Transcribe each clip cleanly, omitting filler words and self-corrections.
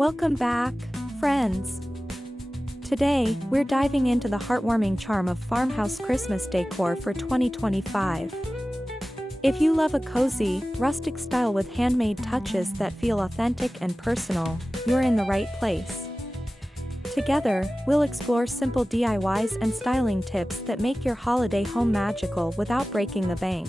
Welcome back, friends! Today, we're diving into the heartwarming charm of Farmhouse Christmas decor for 2025. If you love a cozy, rustic style with handmade touches that feel authentic and personal, you're in the right place. Together, we'll explore simple DIYs and styling tips that make your holiday home magical without breaking the bank.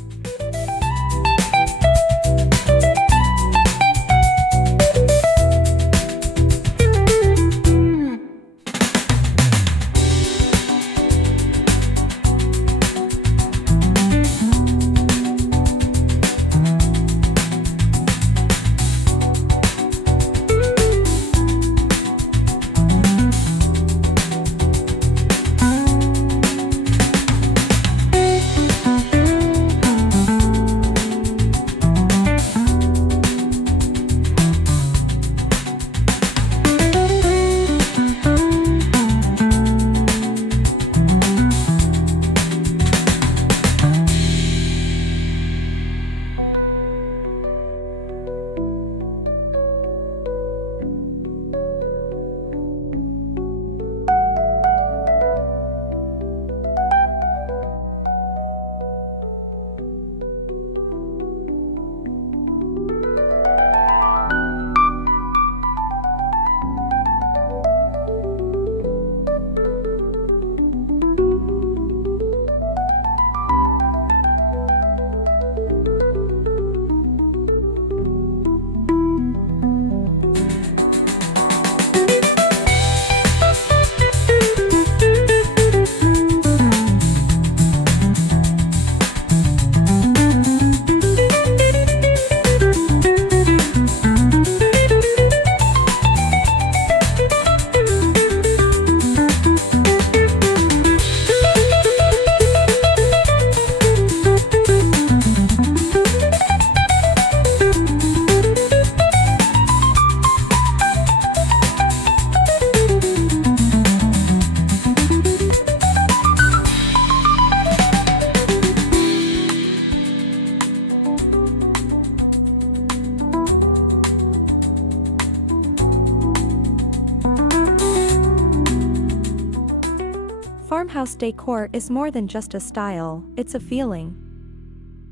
Farmhouse decor is more than just a style, it's a feeling.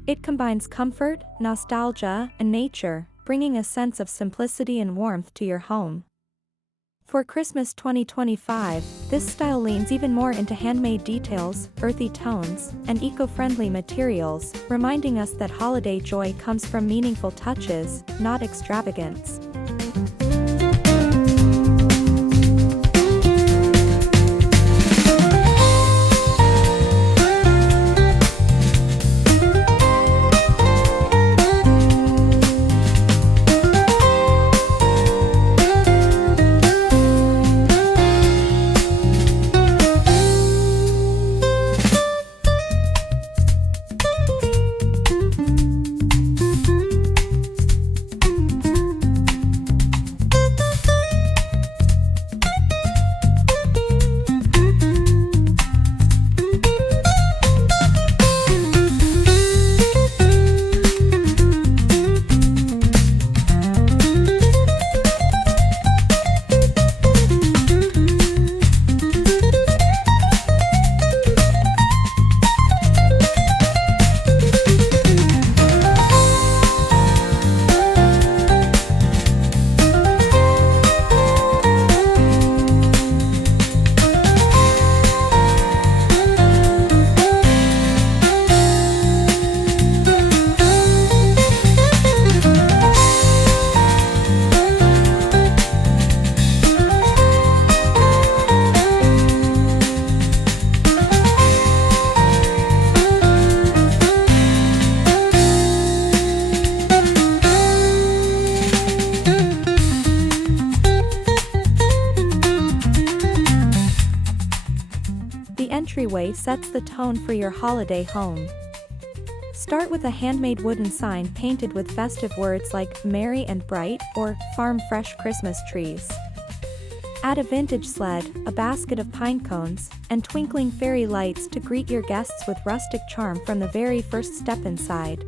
It combines comfort, nostalgia, and nature, bringing a sense of simplicity and warmth to your home. For Christmas 2025, this style leans even more into handmade details, earthy tones, and eco-friendly materials, reminding us that holiday joy comes from meaningful touches, not extravagance. entryway sets the tone for your holiday home. Start with a handmade wooden sign painted with festive words like Merry and Bright or Farm Fresh Christmas trees. Add a vintage sled, a basket of pine cones, and twinkling fairy lights to greet your guests with rustic charm from the very first step inside.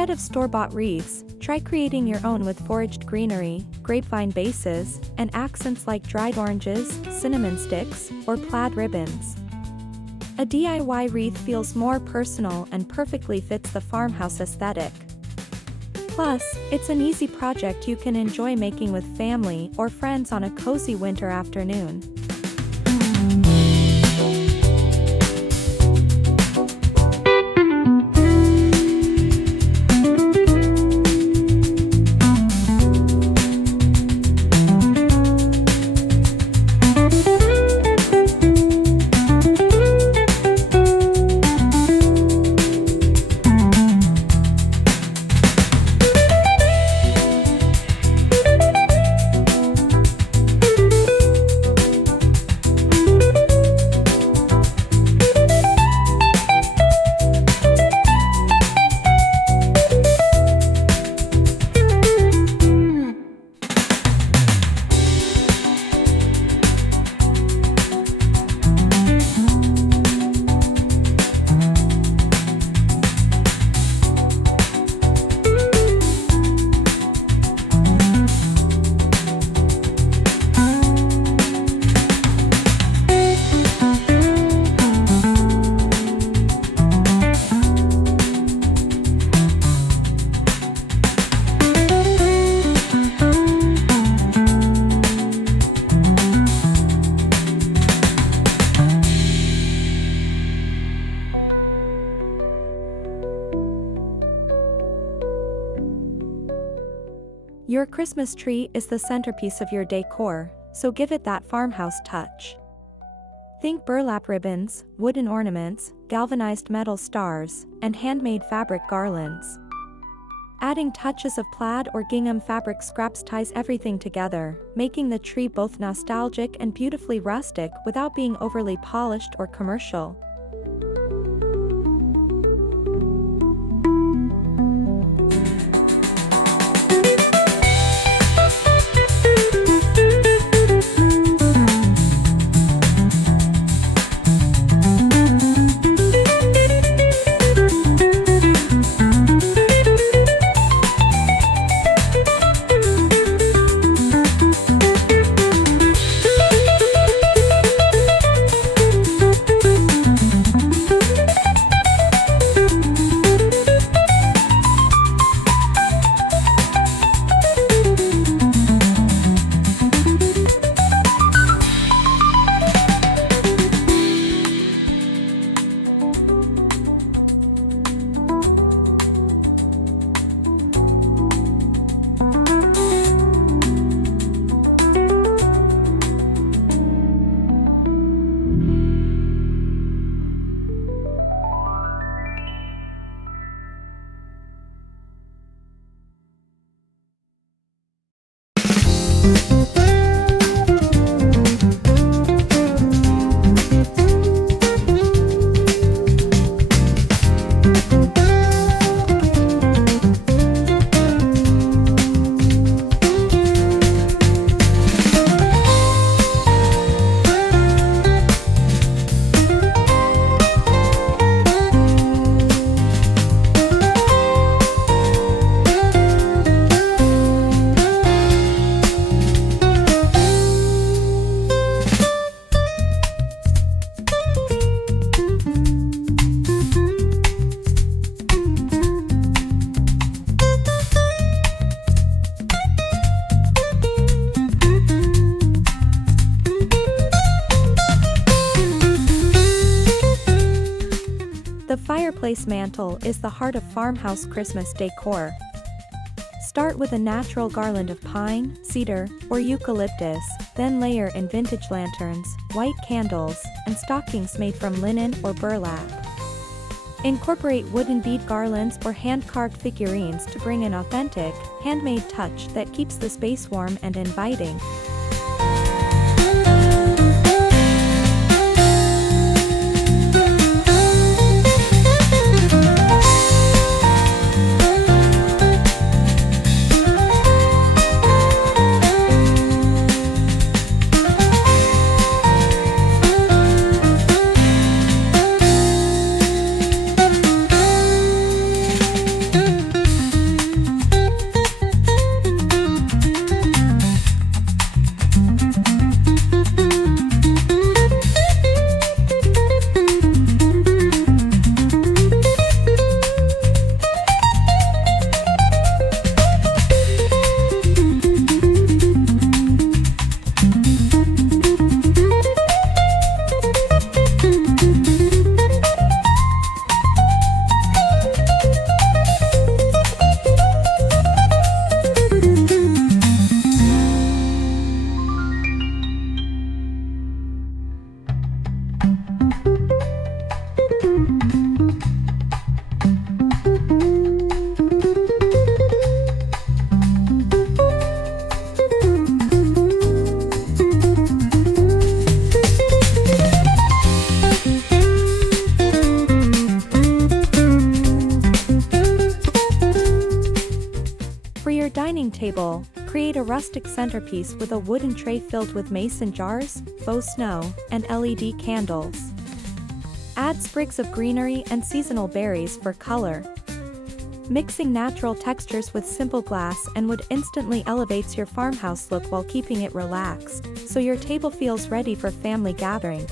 Instead of store-bought wreaths, try creating your own with foraged greenery, grapevine bases, and accents like dried oranges, cinnamon sticks, or plaid ribbons. A DIY wreath feels more personal and perfectly fits the farmhouse aesthetic. Plus, it's an easy project you can enjoy making with family or friends on a cozy winter afternoon. Your Christmas tree is the centerpiece of your decor, so give it that farmhouse touch. Think burlap ribbons, wooden ornaments, galvanized metal stars, and handmade fabric garlands. Adding touches of plaid or gingham fabric scraps ties everything together, making the tree both nostalgic and beautifully rustic without being overly polished or commercial. The fireplace mantel is the heart of farmhouse Christmas decor. Start with a natural garland of pine, cedar, or eucalyptus, then layer in vintage lanterns, white candles, and stockings made from linen or burlap. Incorporate wooden bead garlands or hand-carved figurines to bring an authentic, handmade touch that keeps the space warm and inviting. For your dining table, create a rustic centerpiece with a wooden tray filled with mason jars, faux snow, and LED candles. Add sprigs of greenery and seasonal berries for color. Mixing natural textures with simple glass and wood instantly elevates your farmhouse look while keeping it relaxed, so your table feels ready for family gathering.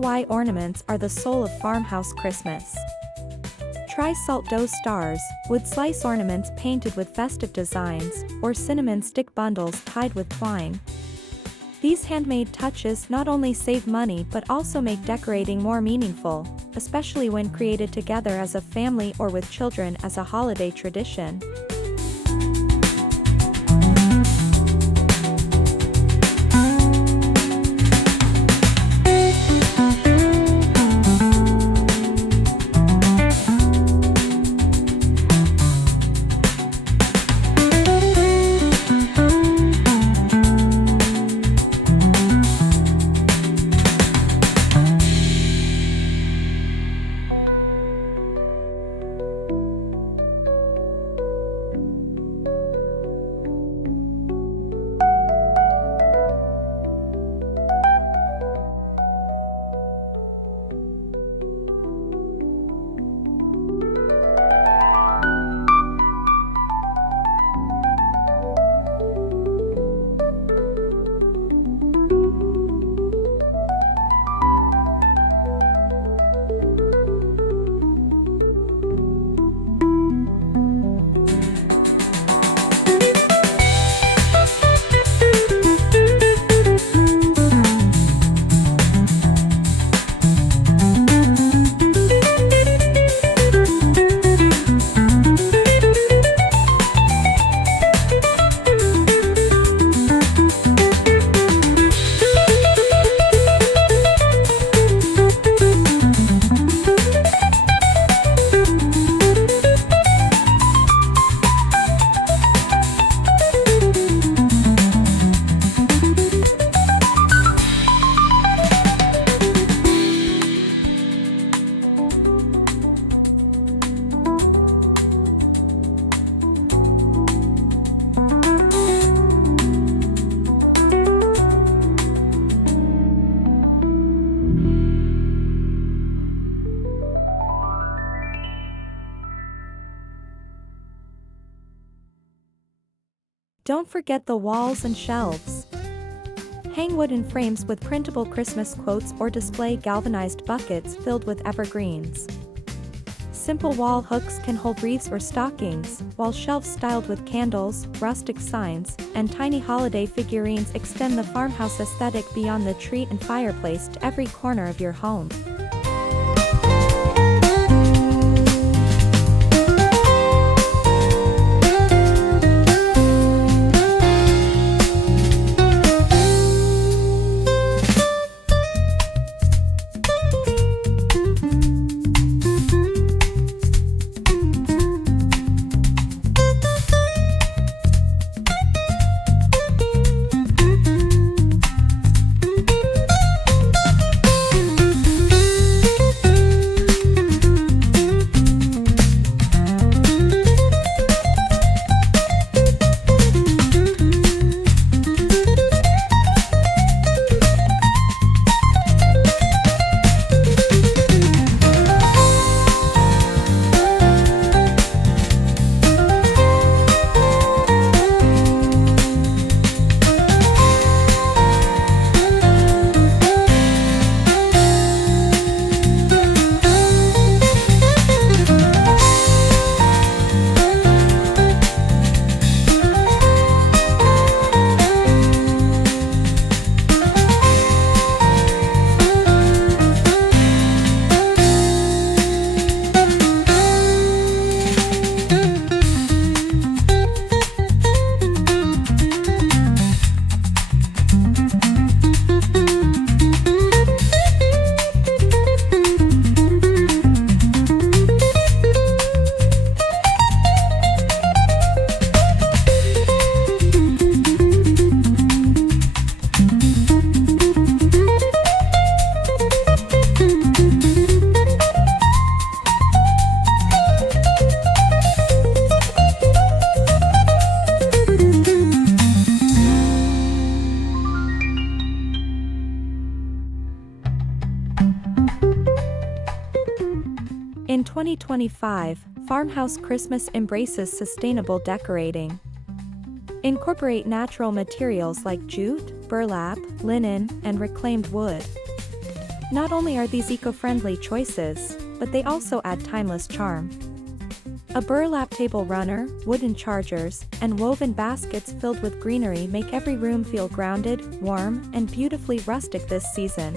DIY ornaments are the soul of Farmhouse Christmas. Try salt dough stars, wood slice ornaments painted with festive designs, or cinnamon stick bundles tied with twine. These handmade touches not only save money but also make decorating more meaningful, especially when created together as a family or with children as a holiday tradition. Don't forget the walls and shelves. Hang wooden frames with printable Christmas quotes or display galvanized buckets filled with evergreens. Simple wall hooks can hold wreaths or stockings, while shelves styled with candles, rustic signs, and tiny holiday figurines extend the farmhouse aesthetic beyond the tree and fireplace to every corner of your home. In 2025, Farmhouse Christmas embraces sustainable decorating. Incorporate natural materials like jute, burlap, linen, and reclaimed wood. Not only are these eco-friendly choices, but they also add timeless charm. A burlap table runner, wooden chargers, and woven baskets filled with greenery make every room feel grounded, warm, and beautifully rustic this season.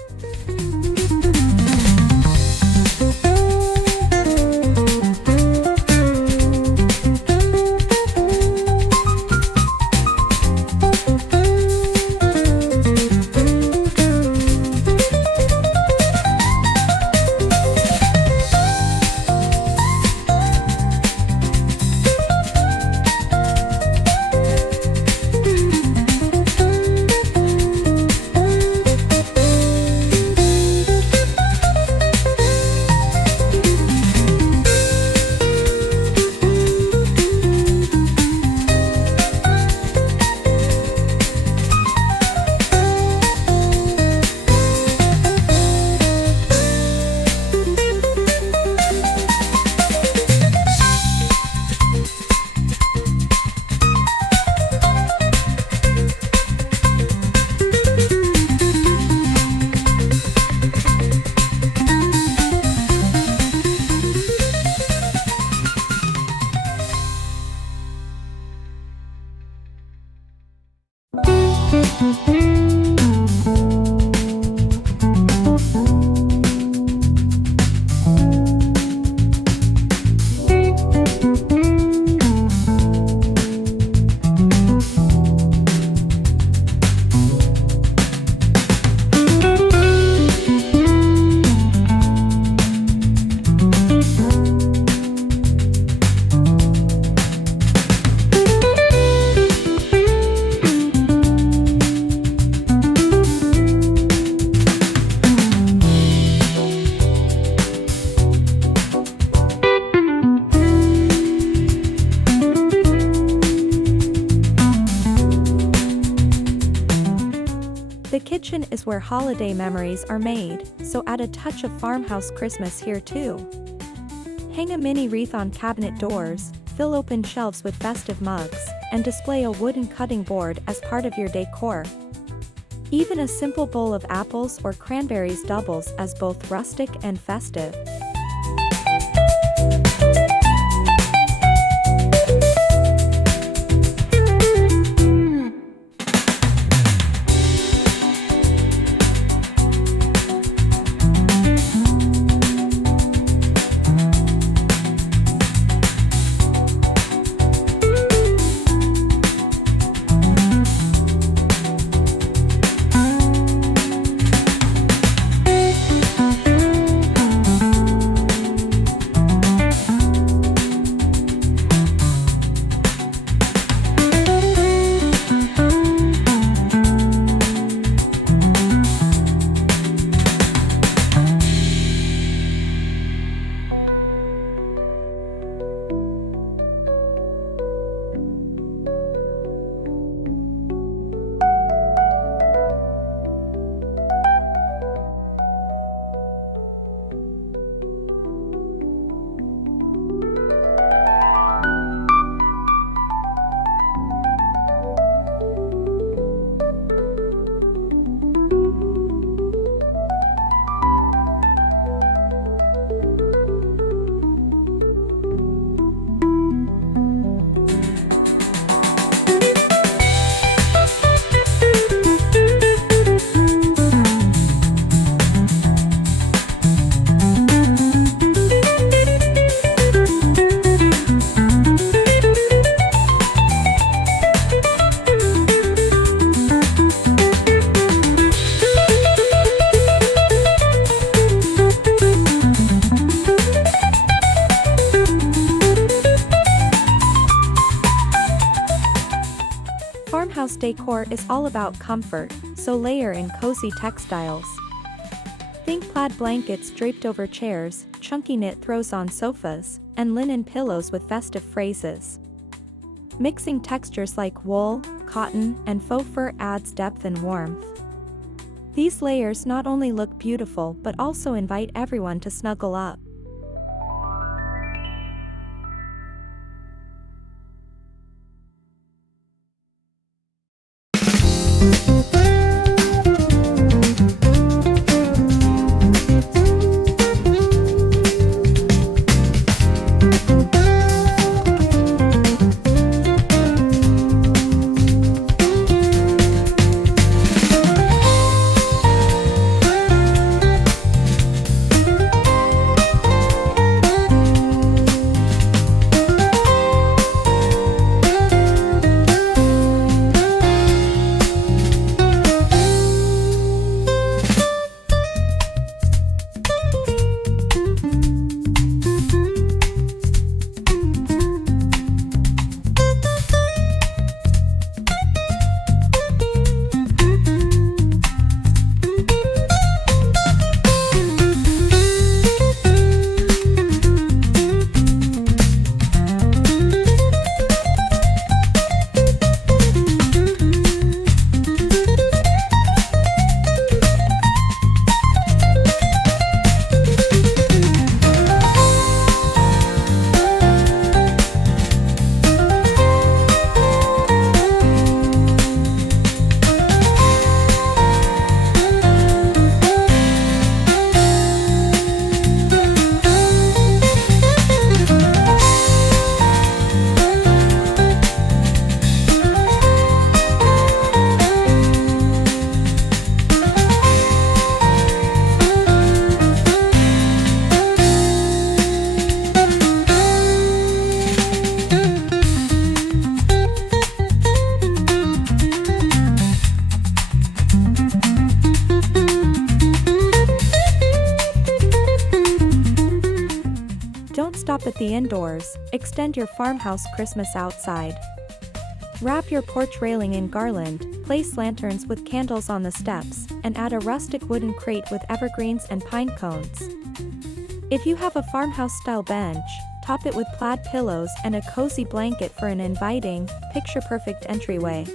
The kitchen is where holiday memories are made, so add a touch of Farmhouse Christmas here too. Hang a mini wreath on cabinet doors, fill open shelves with festive mugs, and display a wooden cutting board as part of your decor. Even a simple bowl of apples or cranberries doubles as both rustic and festive. Farmhouse decor is all about comfort, so layer in cozy textiles. Think plaid blankets draped over chairs, chunky knit throws on sofas, and linen pillows with festive phrases. Mixing textures like wool, cotton, and faux fur adds depth and warmth. These layers not only look beautiful but also invite everyone to snuggle up. with the indoors, extend your farmhouse Christmas outside. Wrap your porch railing in garland, place lanterns with candles on the steps, and add a rustic wooden crate with evergreens and pine cones. If you have a farmhouse-style bench, top it with plaid pillows and a cozy blanket for an inviting, picture-perfect entryway.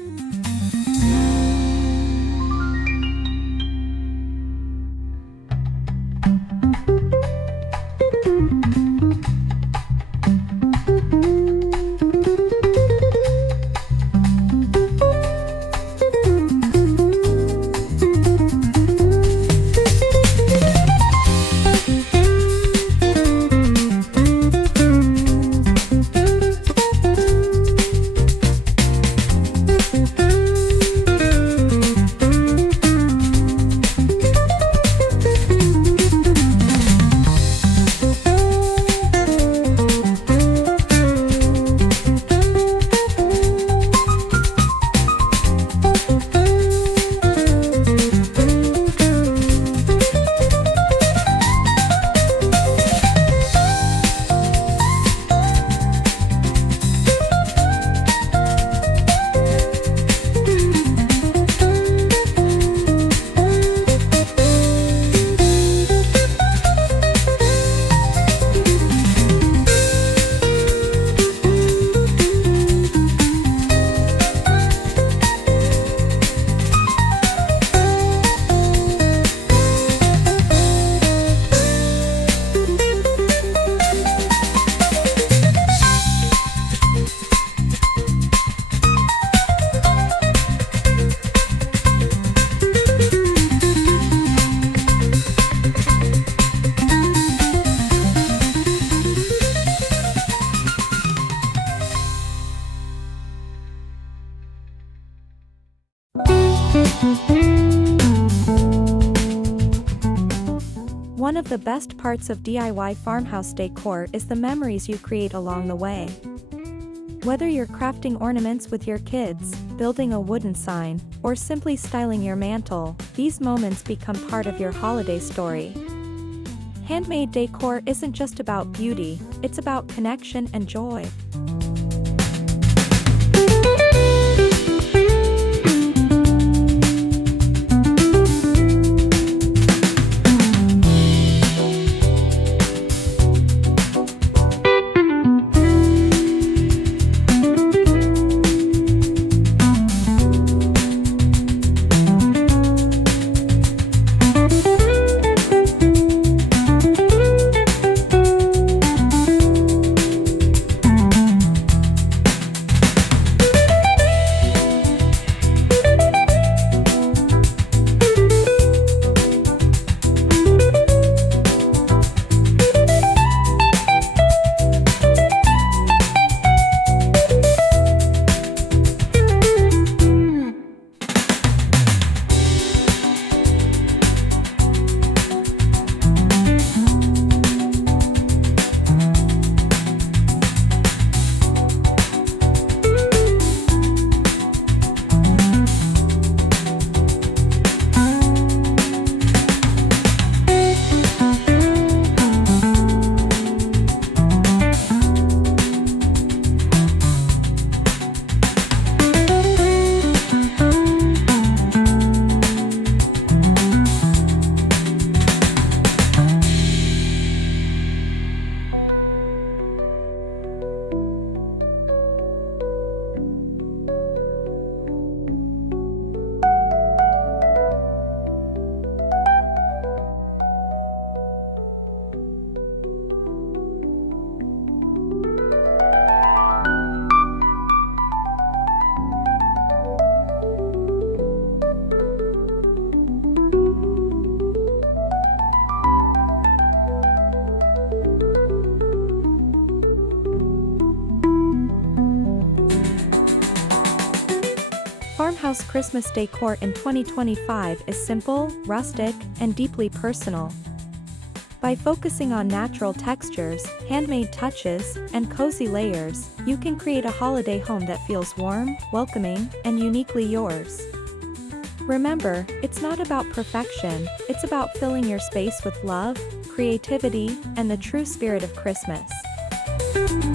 One of the best parts of DIY farmhouse decor is the memories you create along the way. Whether you're crafting ornaments with your kids, building a wooden sign, or simply styling your mantel, these moments become part of your holiday story. Handmade decor isn't just about beauty, it's about connection and joy. Farmhouse Christmas decor in 2025 is simple, rustic, and deeply personal. By focusing on natural textures, handmade touches, and cozy layers, you can create a holiday home that feels warm, welcoming, and uniquely yours. Remember, it's not about perfection, it's about filling your space with love, creativity, and the true spirit of Christmas. you.